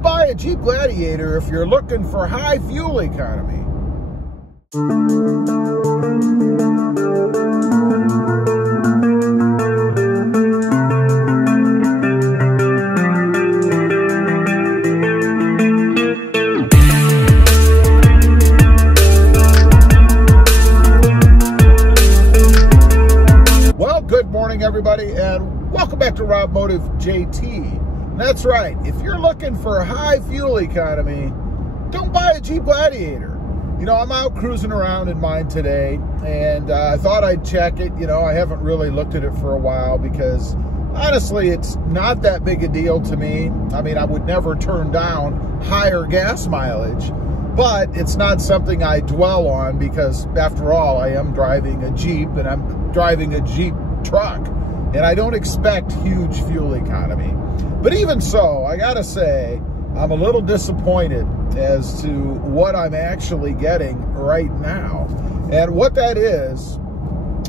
Don't buy a Jeep Gladiator if you're looking for high fuel economy. Well, good morning, everybody, and welcome back to Rob Motive JT. That's right, if you're looking for high fuel economy, don't buy a Jeep Gladiator. You know, I'm out cruising around in mine today, and I thought I'd check it. You know, I haven't really looked at it for a while because, honestly, it's not that big a deal to me. I mean, I would never turn down higher gas mileage, but it's not something I dwell on because, after all, I am driving a Jeep, and I'm driving a Jeep truck, and I don't expect huge fuel economy. But even so, I gotta say, I'm a little disappointed as to what I'm actually getting right now. And what that is,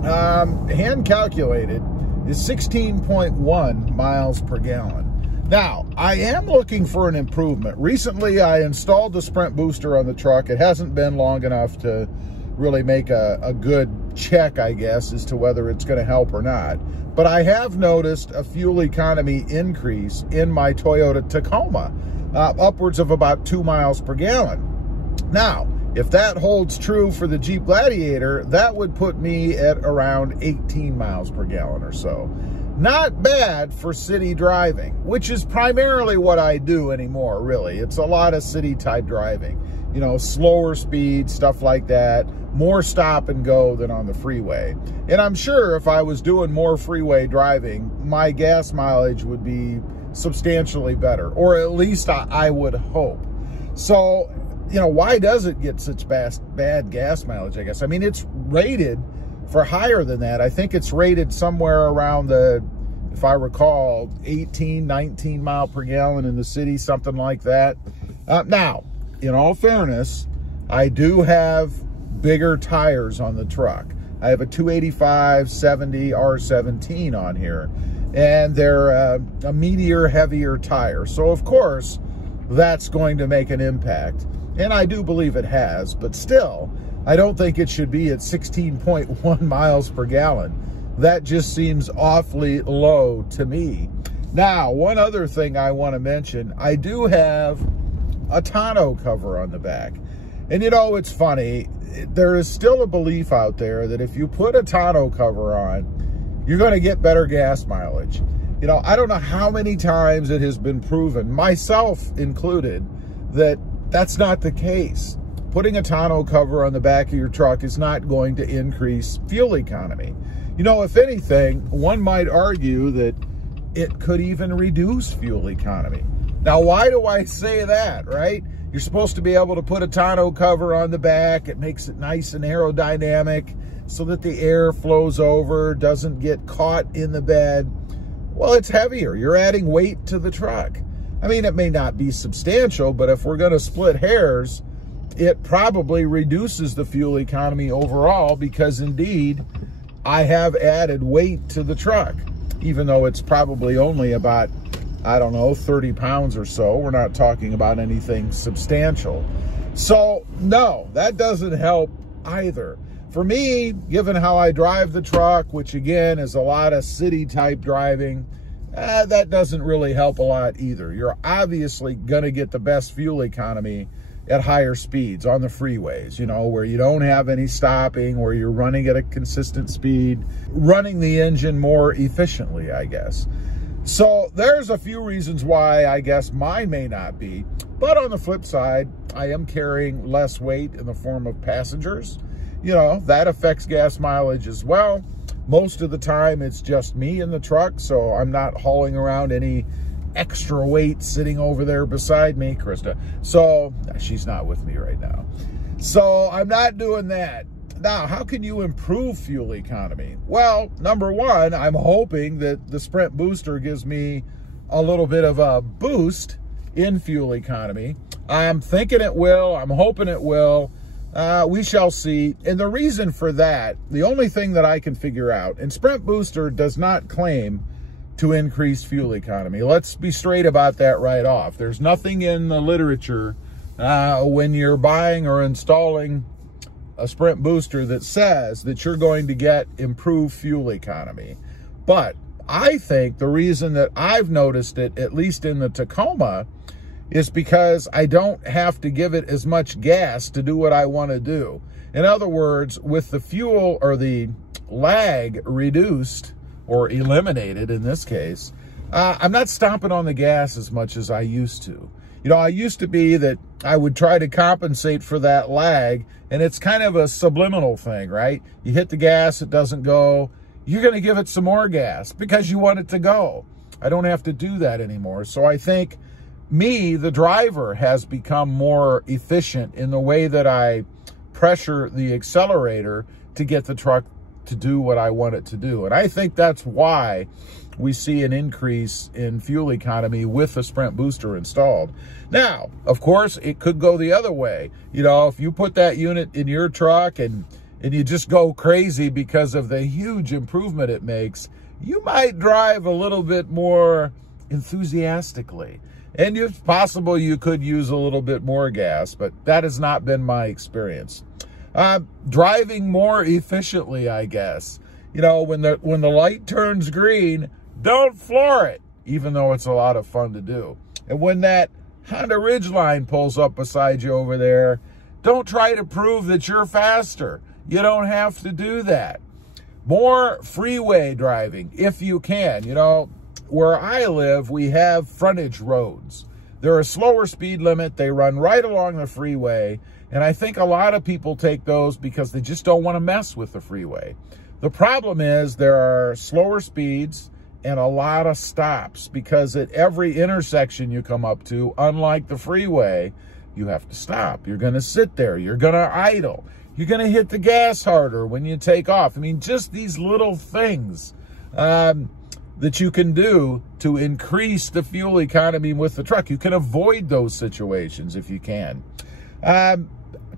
hand calculated, is 16.1 miles per gallon. Now, I am looking for an improvement. Recently, I installed the Sprint booster on the truck. It hasn't been long enough to really make a good check, I guess, as to whether it's going to help or not. But I have noticed a fuel economy increase in my Toyota Tacoma, upwards of about 2 miles per gallon. Now, if that holds true for the Jeep Gladiator, that would put me at around 18 miles per gallon or so. Not bad for city driving, which is primarily what I do anymore, really. It's a lot of city-type driving. You know, slower speed, stuff like that, more stop and go than on the freeway. And I'm sure if I was doing more freeway driving, my gas mileage would be substantially better, or at least I would hope. So, you know, why does it get such bad gas mileage, I guess? I mean, it's rated for higher than that. I think it's rated somewhere around the, if I recall, 18, 19 mile per gallon in the city, something like that. Now, in all fairness, I do have bigger tires on the truck. I have a 285/70 R17 on here, and they're a meteor heavier tire. So, of course, that's going to make an impact. And I do believe it has, but still, I don't think it should be at 16.1 miles per gallon. That just seems awfully low to me. Now, one other thing I want to mention, I do have a tonneau cover on the back. And you know, it's funny, there is still a belief out there that if you put a tonneau cover on, you're going to get better gas mileage. You know, I don't know how many times it has been proven, myself included, that that's not the case. Putting a tonneau cover on the back of your truck is not going to increase fuel economy. You know, if anything, one might argue that it could even reduce fuel economy. Now, why do I say that, right? You're supposed to be able to put a tonneau cover on the back. It makes it nice and aerodynamic so that the air flows over, doesn't get caught in the bed. Well, it's heavier. You're adding weight to the truck. I mean, it may not be substantial, but if we're going to split hairs, it probably reduces the fuel economy overall because, indeed, I have added weight to the truck, even though it's probably only about, I don't know, 30 pounds or so. We're not talking about anything substantial. So, no, that doesn't help either. For me, given how I drive the truck, which again is a lot of city-type driving, that doesn't really help a lot either. You're obviously going to get the best fuel economy at higher speeds on the freeways, you know, where you don't have any stopping, where you're running at a consistent speed, running the engine more efficiently, I guess. So there's a few reasons why I guess mine may not be. But on the flip side, I am carrying less weight in the form of passengers. You know, that affects gas mileage as well. Most of the time, it's just me in the truck, so I'm not hauling around any extra weight sitting over there beside me, Krista. So she's not with me right now. So I'm not doing that. Now, how can you improve fuel economy? Well, number one, I'm hoping that the Sprint booster gives me a little bit of a boost in fuel economy. I'm thinking it will. I'm hoping it will. We shall see. And the reason for that, the only thing that I can figure out, and Sprint Booster does not claim to increase fuel economy. Let's be straight about that right off. There's nothing in the literature when you're buying or installing a Sprint booster that says that you're going to get improved fuel economy. But I think the reason that I've noticed it, at least in the Tacoma, is because I don't have to give it as much gas to do what I want to do. In other words, with the fuel or the lag reduced or eliminated in this case, I'm not stomping on the gas as much as I used to. You know, I used to be that I would try to compensate for that lag, and it's kind of a subliminal thing, right? You hit the gas, it doesn't go. You're going to give it some more gas because you want it to go. I don't have to do that anymore. So I think me, the driver, has become more efficient in the way that I pressure the accelerator to get the truck to do what I want it to do. And I think that's why we see an increase in fuel economy with the Sprint booster installed. Now, of course, it could go the other way. You know, if you put that unit in your truck and you just go crazy because of the huge improvement it makes, you might drive a little bit more enthusiastically. And it's possible you could use a little bit more gas, but that has not been my experience. Driving more efficiently, I guess. You know, when the light turns green, don't floor it, even though it's a lot of fun to do. And when that Honda Ridgeline pulls up beside you over there, don't try to prove that you're faster. You don't have to do that. More freeway driving, if you can. You know, where I live, we have frontage roads. They're a slower speed limit. They run right along the freeway. And I think a lot of people take those because they just don't want to mess with the freeway. The problem is there are slower speeds and a lot of stops, because at every intersection you come up to, unlike the freeway, you have to stop. You're going to sit there. You're going to idle. You're going to hit the gas harder when you take off. I mean, just these little things that you can do to increase the fuel economy with the truck. You can avoid those situations if you can.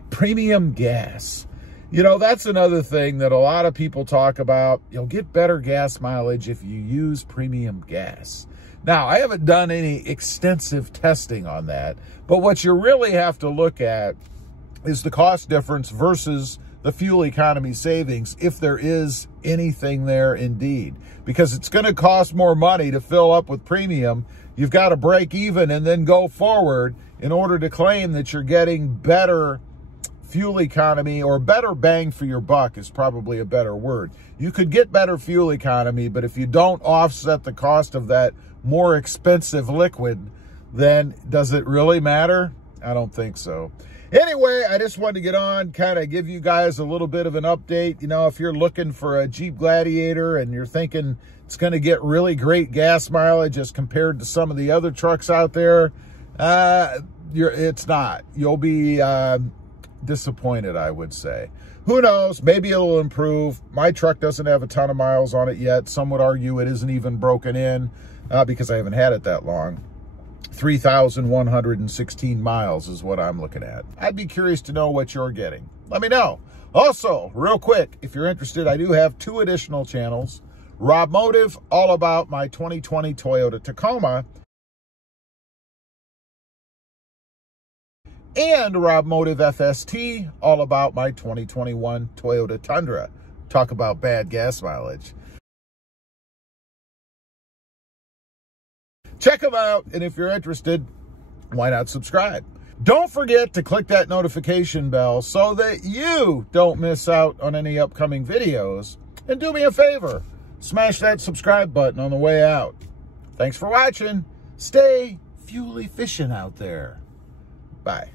Premium gas. You know, that's another thing that a lot of people talk about. You'll get better gas mileage if you use premium gas. Now, I haven't done any extensive testing on that, but what you really have to look at is the cost difference versus the fuel economy savings, if there is anything there indeed. Because it's going to cost more money to fill up with premium. You've got to break even and then go forward in order to claim that you're getting better fuel economy, or better bang for your buck is probably a better word. You could get better fuel economy, but if you don't offset the cost of that more expensive liquid, then does it really matter? I don't think so. Anyway, I just wanted to get on, kind of give you guys a little bit of an update. You know, if you're looking for a Jeep Gladiator and you're thinking it's going to get really great gas mileage as compared to some of the other trucks out there, it's not. You'll be disappointed, I would say. Who knows? Maybe it'll improve. My truck doesn't have a ton of miles on it yet. Some would argue it isn't even broken in because I haven't had it that long. 3,116 miles is what I'm looking at. I'd be curious to know what you're getting. Let me know. Also, real quick, if you're interested, I do have 2 additional channels. Rob Motive, all about my 2020 Toyota Tacoma, and Rob Motive FST, all about my 2021 Toyota Tundra. Talk about bad gas mileage. Check them out, and if you're interested, why not subscribe? Don't forget to click that notification bell so that you don't miss out on any upcoming videos. And do me a favor, smash that subscribe button on the way out. Thanks for watching. Stay fuel efficient out there. Bye.